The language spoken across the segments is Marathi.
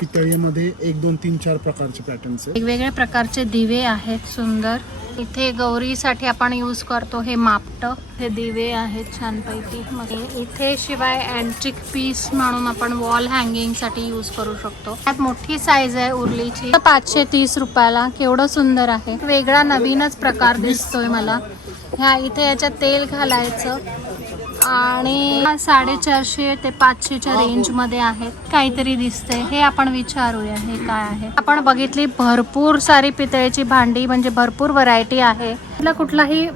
पितळीमध्ये एक दोन तीन चार प्रकारचे पॅटर्न्स आहेत. वेगवेगळ्या प्रकारचे दिवे आहेत सुंदर. इथे गौरीसाठी आपण यूज करतो हे मापट. हे दिवे आहेत छानपैकी. मग हे- इथे शिवाय अँटिक पीस म्हणून आपण वॉल हँगिंगसाठी यूज करू शकतो. त्यात मोठी साईज आहे उरलीची. पाचशे तीस रुपयाला. केवढं सुंदर आहे. वेगळा नवीनच प्रकार दिसतोय मला. ह्या इथे याच्यात तेल घालायचं. आणि साडेचारशे ते पाचशेच्या रेंजमध्ये आहेत. काहीतरी दिसतंय. हे आपण विचारूया हे काय आहे? आपण बघितली भरपूर सारी पितळेची भांडी म्हणजे भरपूर व्हरायटी आहे. कुठला कुठलाही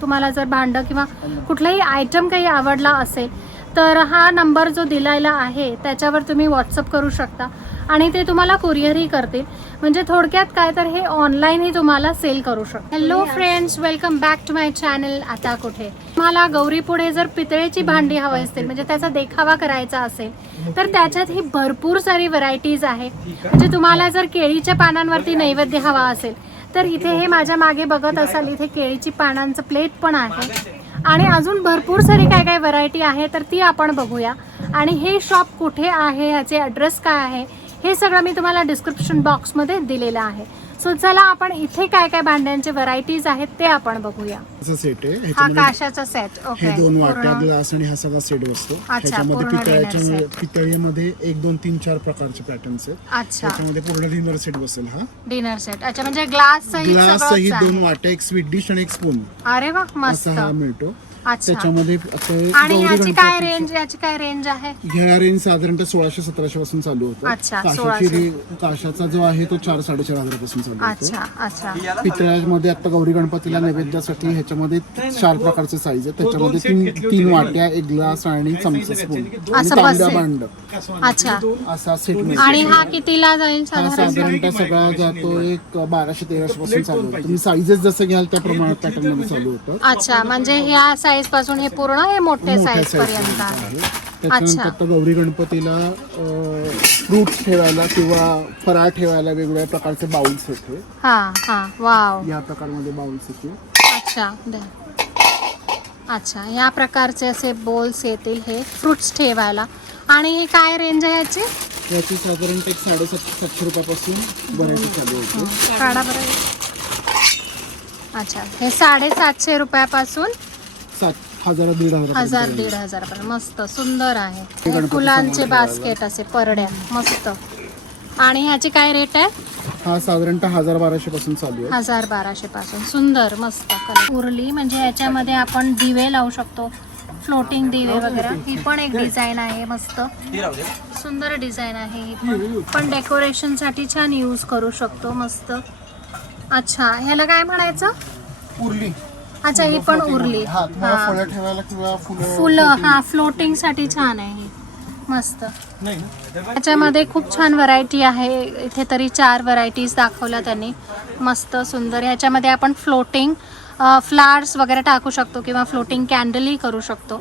तुम्हाला जर भांड किंवा कुठलाही आयटम काही आवडला असेल तर हा नंबर जो दिलेला आहे त्याच्यावर तुम्ही व्हॉट्सअप करू शकता. आणि ते तुम्हाला कुरिअरही करतील. म्हणजे थोडक्यात काय तर हे ऑनलाईनही तुम्हाला सेल करू शकता hello friends welcome back to my channel आता कुठे? तुम्हाला गौरी पुढे जर पितळेची भांडी हवी असतील म्हणजे त्याचा देखावा करायचा असेल तर त्याच्यात ही भरपूर सारी व्हरायटीज आहे. म्हणजे तुम्हाला जर केळीच्या पानांवरती नैवेद्य हवा असेल तर इथे हे माझ्या मागे बघत असाल इथे केळीची पानांचं प्लेट पण आहे. आणि अजून भरपूर सारी काय काय व्हरायटी आहे तर ती आपण बघूया. आणि हे शॉप कुठे आहे? ह्याचे ॲड्रेस काय आहे? हे सगळं मी तुम्हाला डिस्क्रिप्शन बॉक्समध्ये दिलेलं आहे. सो चला आपण इथे काय काय भांड्यांचे व्हरायटीज आहेत ते आपण बघूया. असं सेट आहे. हा ह्याच्यामध्ये काशाचा सेट हे ओके दोन वाट्या ग्लास आणि हा सगळा सेट बसतो. ह्याच्यामध्ये पूर्ण पितळ्याच्या dinner set. पितळीमध्ये एक दोन तीन चार प्रकारचे पॅटर्न्स आहेत. अच्छा. त्याच्यामध्ये पूर्ण डिनर सेट बसेल हा. डिनर सेट अच्छा म्हणजे ग्लास ग्लास सहित दोन. वाट्या एक स्वीट डिश आणि एक स्पून अरे वा मस्त. असा हा मिळतो. अच्छा. त्याच्यामध्ये आता आणि गौरी ह्याची काय रेंज याची काय रेंज आहे? ह्या रेंज साधारणतः सोळाशे सतराशे पासून चालू होतो. अच्छा, काशाची 1600. रे- काशाचा जो आहे तो चार साडेचार हजारापासून चालू होतो. अच्छा अच्छा. पितळ्यामध्ये आता गौरी गणपतीला नैवेद्यासाठी ह्याच्यामध्ये चार प्रकारचे साईज आहे त्याच्यामध्ये तीन तीन वाट्या एक ग्लास आणि चमचा स्पून आणि असं तांब्या बसेल. भांड. अच्छा. असा सेट आणि हा कितीला जाईल हा साधारण? साधारणतः सगळा जातो एक बाराशे तेराशे पासून चालू होतो. तुम्ही साईजेस जसं घ्याल त्या प्रमाणात पॅटर्नमध्ये चालू होतं. अच्छा म्हणजे ह्या साईजपासून हे पूर्ण हे मोठे मोठ्या साईज पर्यंत त्याच्यानंतर गौरी गणपतीला फ्रुट्स ठेवायला किंवा फराळ ठेवायला वेगवेगळ्या प्रकारचे बाउल्स येते. हा हा. वाव या प्रकारमध्ये बाउल्स येते. अच्छा अच्छा ह्या प्रकारचे असे बोल्स येतील हे फ्रुट्स ठेवायला. आणि हे काय रेंज आहे याची? याची साधारणतः एक साडेसात सातशे रुपयापासून व्हरायटी चालू होते. काढा बरं अच्छा हे साडेसातशे रुपयापासून सात हजार दीड हजार हजार दीड हजार पर्यंत मस्त सुंदर आहे. गणपती फुलांचे समोर बास्केट असे परड्या मस्त. आणि ह्याची काय रेट आहे? हा साधारणतः हजार बाराशे पासून चालू आहे. हजार बाराशे पासून. सुंदर मस्त कलर उरली म्हणजे ह्याच्यामध्ये आपण दिवे लावू शकतो. फ्लोटिंग दिवे वगैरे. ही पण एक डिझाईन आहे मस्त. सुंदर डिझाईन आहे ही पण. पण डेकोरेशनसाठी छान यूज करू शकतो मस्त. अच्छा ह्याला काय म्हणायचं? उरली. अच्छा ही पण उरली. हा तुम्हाला हा. फळं ठेवायला किंवा फुलं फुलं हा फ्लोटिंगसाठी छान आहे ही. मस्त. नाही ना? त्याच्यामध्ये खूप छान व्हरायटी आहे. इथे तरी चार व्हरायटीज दाखवल्या त्यांनी. मस्त सुंदर. ह्याच्यामध्ये आपण फ्लोटिंग फ्लावर्स वगैरे टाकू शकतो किंवा फ्लोटिंग कॅन्डलही करू शकतो.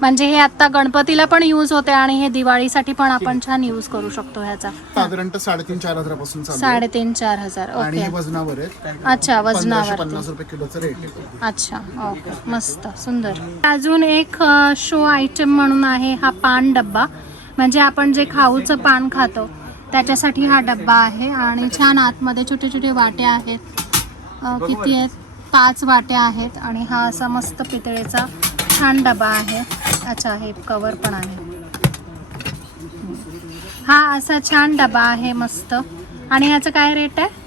म्हणजे हे आत्ता गणपतीला पण यूज होते आणि हे दिवाळीसाठी पण आपण छान यूज करू शकतो ह्याचा. साधारणतः साडेतीन चार हजारापासून चालू आहे. साडेतीन चार हजार आणि ओके. हे वजनावर आहे. अच्छा वजनावर. पन्नास रुपये किलोचं रेट आहे. अच्छा ओके. मस्त सुंदर. अजून एक शो आयटम म्हणून आहे हा पान डब्बा. म्हणजे आपण जे खाऊचं पान खातो त्याच्यासाठी हा डब्बा आहे. आणि छान आतमध्ये छोटे छोटे वाट्या आहेत. अ, किती आहेत? पाच वाट्या आहेत आणि हा असा मस्त पितळेचा छान डबा आहे. अच्छा हे कवर पण आहे. हा असा छान डबा आहे मस्त. आणि ह्याचं काय रेट आहे.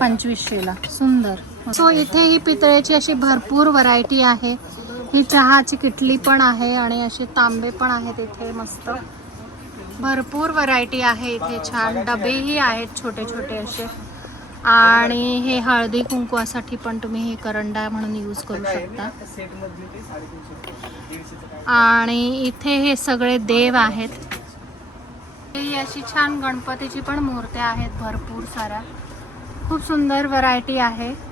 पंचवीसशेला. सुंदर. सो इथे ही पितळेची अशी भरपूर व्हरायटी आहे. ही चहाची किटली पण आहे आणि असे तांबे पण आहेत इथे मस्त. भरपूर व्हरायटी आहे इथे छान. डबेही आहेत छोटे छोटे असे. आणि हे हळदी कुंकवासाठी पण तुम्ही हे करंडा म्हणून यूज करू शकता. आणि इथे हे सगळे देव आहेत. ही अशी छान गणपतीची पण मूर्त्या आहेत भरपूर साऱ्या. खूप सुंदर व्हरायटी आहे.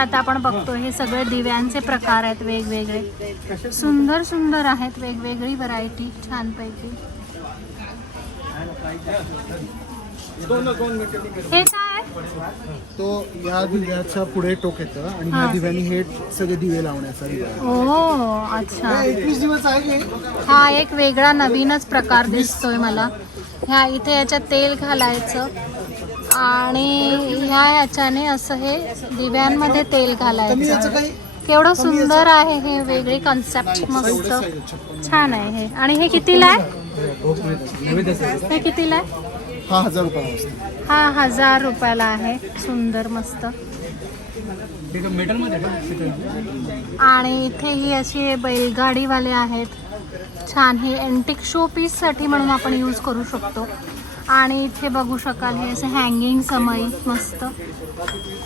आता आपण बघतो हे सगळे दिव्यांचे प्रकार आहेत वेगवेगळे सुंदर सुंदर आहेत वेगवेगळी व्हरायटी छानपैकी हे काय तो ह्या दिव्याच्या पुढे टोक येतं आणि हा. ह्या दिव्याने हे सगळे दिवे लावण्याचा. ओ अच्छा एकवीस दिवस आहे हे. हा एक वेगळा नवीनच प्रकार दिसतोय मला ह्या इथे याच्यात तेल घालायचं आणि ह्या ह्याच्याने असं हे दिव्यांमध्ये तेल घालायचं. केवढं सुंदर आहे हे वेगळी कन्सेप्ट मस्त. छान आहे हे. आणि हे कितीला आहे? हे कितीला आहे? हा हजार हा रुपयाला आहे. सुंदर मस्त. आणि इथे ही अशी बैलगाडीवाले आहेत. छान हे एंटिक शो पीससाठी म्हणून आपण यूज करू शकतो. आणि इथे बघू शकाल हे असं हँगिंग समई मस्त.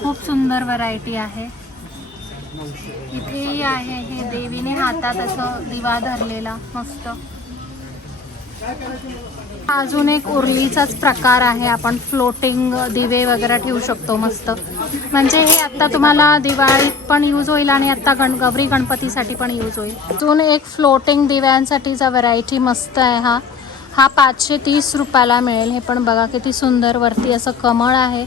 खूप सुंदर व्हरायटी आहे. इथेही आहे हे देवीने हातात असं दिवा धरलेला मस्त. अजून एक उरलीचाच प्रकार आहे आपण फ्लोटिंग दिवे वगैरे ठेवू शकतो मस्त. म्हणजे हे आत्ता तुम्हाला दिवाळीत पण यूज होईल आणि आत्ता गण गौरी गणपतीसाठी पण यूज होईल. अजून एक फ्लोटिंग दिव्यांसाठीचा व्हरायटी मस्त आहे हा. हा पाचशे तीस रुपयाला मिळेल. हे पण बघा किती सुंदर वरती असं कमळ आहे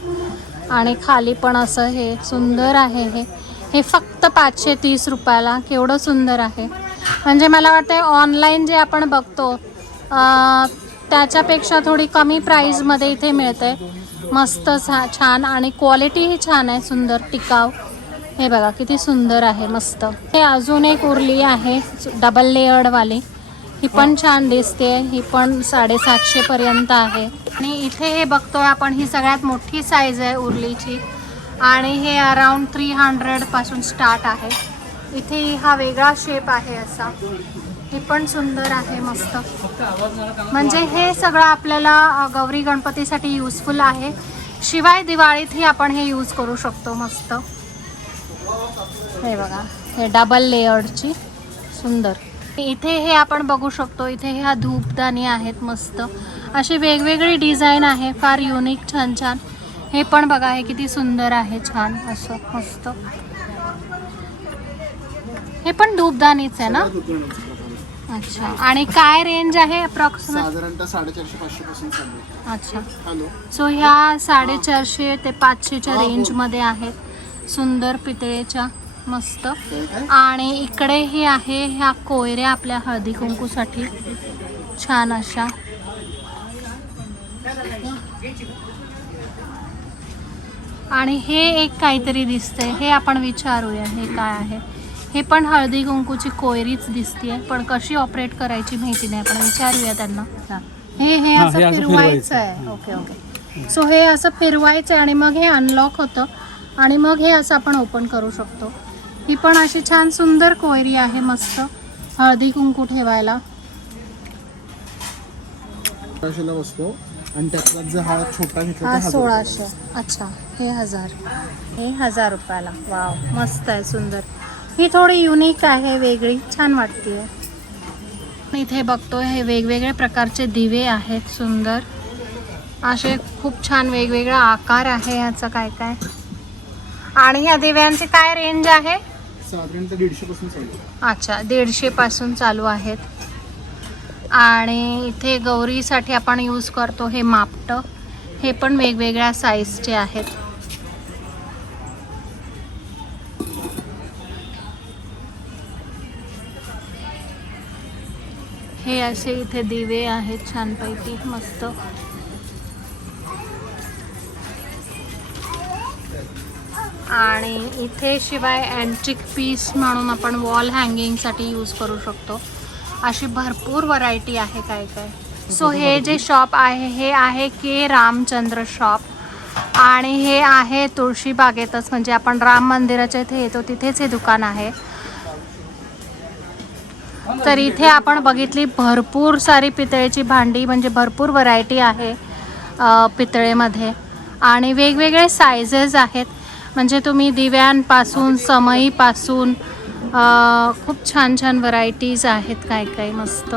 आणि खाली पण असं हे सुंदर आहे हे. हे फक्त पाचशे तीस रुपयाला. केवढं सुंदर आहे. म्हणजे मला वाटतं ऑनलाईन जे आपण बघतो त्याच्यापेक्षा थोडी कमी प्राईजमध्ये इथे मिळते मस्त छा- छान आणि क्वालिटीही छान आहे सुंदर टिकाव. हे बघा किती सुंदर आहे मस्त. हे अजून एक उरली आहे डबल लेयर्डवाली ही पण छान दिसते ही पण साडेसातशे पर्यंत आहे. आणि इथे हे बघतोय आपण ही सगळ्यात मोठी साईज आहे उरलीची. आणि हे अराउंड थ्री हंड्रेडपासून स्टार्ट आहे. इथे हा वेगळा शेप आहे असा. हे पण सुंदर आहे मस्त. म्हणजे हे सगळं आपल्याला गौरी गणपतीसाठी युजफुल आहे. शिवाय दिवाळीतही आपण हे यूज करू शकतो मस्त. हे बघा हे डबल लेअरची सुंदर. इथे हे आपण बघू शकतो इथे ह्या धूपदाणी आहेत मस्त. अशी वेगवेगळी डिझाईन आहे फार युनिक छान छान. हे पण बघा हे किती सुंदर आहे छान असं मस्त. हे पण धूपदाणीच आहे ना? अच्छा. आणि काय रेंज आहे अप्रॉक्सिमेट. अच्छा. सो ह्या साडेचारशे ते पाचशेच्या रेंजमध्ये आहेत सुंदर पितळेच्या. मस्त. आणि इकडे हे आहे ह्या कोयऱ्या आपल्या हळदी कुंकूसाठी. छान अशा. आणि हे एक काहीतरी दिसतंय. हे आपण विचारूया हे काय आहे? हे पण हळदी कुंकूची कोयरीच दिसतीये पण कशी ऑपरेट करायची माहिती नाही. आपण विचारूया त्यांना. हे हे हा, असं हे असं फिरवायचं आहे. ओके ओके सो हे असं फिरवायचं आहे आणि मग हे अनलॉक होतं. आणि मग हे असं आपण ओपन करू शकतो. ही पण अशी छान सुंदर कोयरी आहे मस्त. हळदी कुंकू ठेवायला. बसतो. आणि त्यातला हा छोटा हा सोळाशे. अच्छा हे हजार. हे हजार रुपयाला. वाव मस्त आहे सुंदर. ही थोडी युनिक आहे वेगळी. छान वाटते इथे बघतोय हे वेगवेगळे प्रकारचे दिवे आहेत सुंदर. असे खूप छान वेगवेगळा आकार आहे ह्याचा काय काय. आणि ह्या दिव्यांची काय रेंज आहे? साधारणतः दीडशे पासून चालू. अच्छा दीडशे पासून चालू आहेत. आणि इथे गौरीसाठी आपण यूज करतो हे मापटं. हे पण वेगवेगळ्या साईजचे आहेत. हे असे इथे दिवे आहेत छानपैकी मस्त. आणि इथे शिवाय अँटिक पीस म्हणून आपण वॉल हँगिंगसाठी यूज करू शकतो. अशी भरपूर व्हरायटी आहे काय काय. सो हे जे शॉप आहे हे आहे के रामचंद्र शॉप आणि हे आहे तुळशी बागेतच म्हणजे आपण राम मंदिराच्या इथे येतो तिथेच हे दुकान आहे. तर इथे आपण बघितली भरपूर सारी पितळेची भांडी म्हणजे भरपूर व्हरायटी आहे पितळेमध्ये. आणि वेगवेगळे सायझेस आहेत. म्हणजे तुम्ही दिव्यांपासून समईपासून खूप छान छान व्हरायटीज आहेत काय काय मस्त.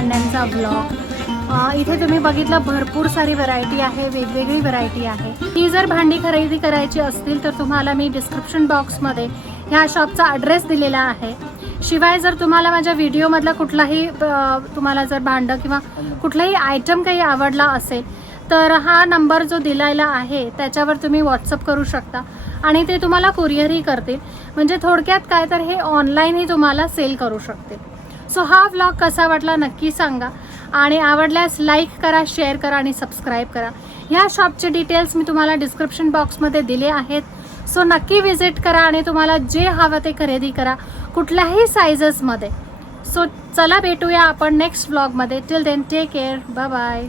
भांड्यांचा ब्लॉग इथे तुम्ही बघितलं भरपूर सारी व्हरायटी आहे वेगवेगळी व्हरायटी आहे. ही जर भांडी खरेदी करायची असतील तर तुम्हाला मी डिस्क्रिप्शन बॉक्समध्ये ह्या शॉपचा ॲड्रेस दिलेला आहे. शिवाय जर तुम्हाला माझ्या व्हिडिओमधला कुठलाही तुम्हाला जर भांडं किंवा कुठलाही आयटम काही आवडला असेल तर हा नंबर जो दिलेला आहे त्याच्यावर तुम्ही व्हॉट्सअप करू शकता. आणि ते तुम्हाला कुरिअरही करतील. म्हणजे थोडक्यात काय तर हे ऑनलाईनही तुम्हाला सेल करू शकतील. सो हा व्लॉग कसा वाटला नक्की सांगा. आणि आवडल्यास लाईक करा शेअर करा आणि सबस्क्राईब करा. ह्या शॉपचे डिटेल्स मी तुम्हाला डिस्क्रिप्शन बॉक्समध्ये दिले आहेत. सो नक्की विजिट करा आणि तुम्हाला जे हवं ते खरेदी करा कुठल्याही सायझेसमध्ये सो चला भेटूया आपण next व्लॉगमध्ये till then take care bye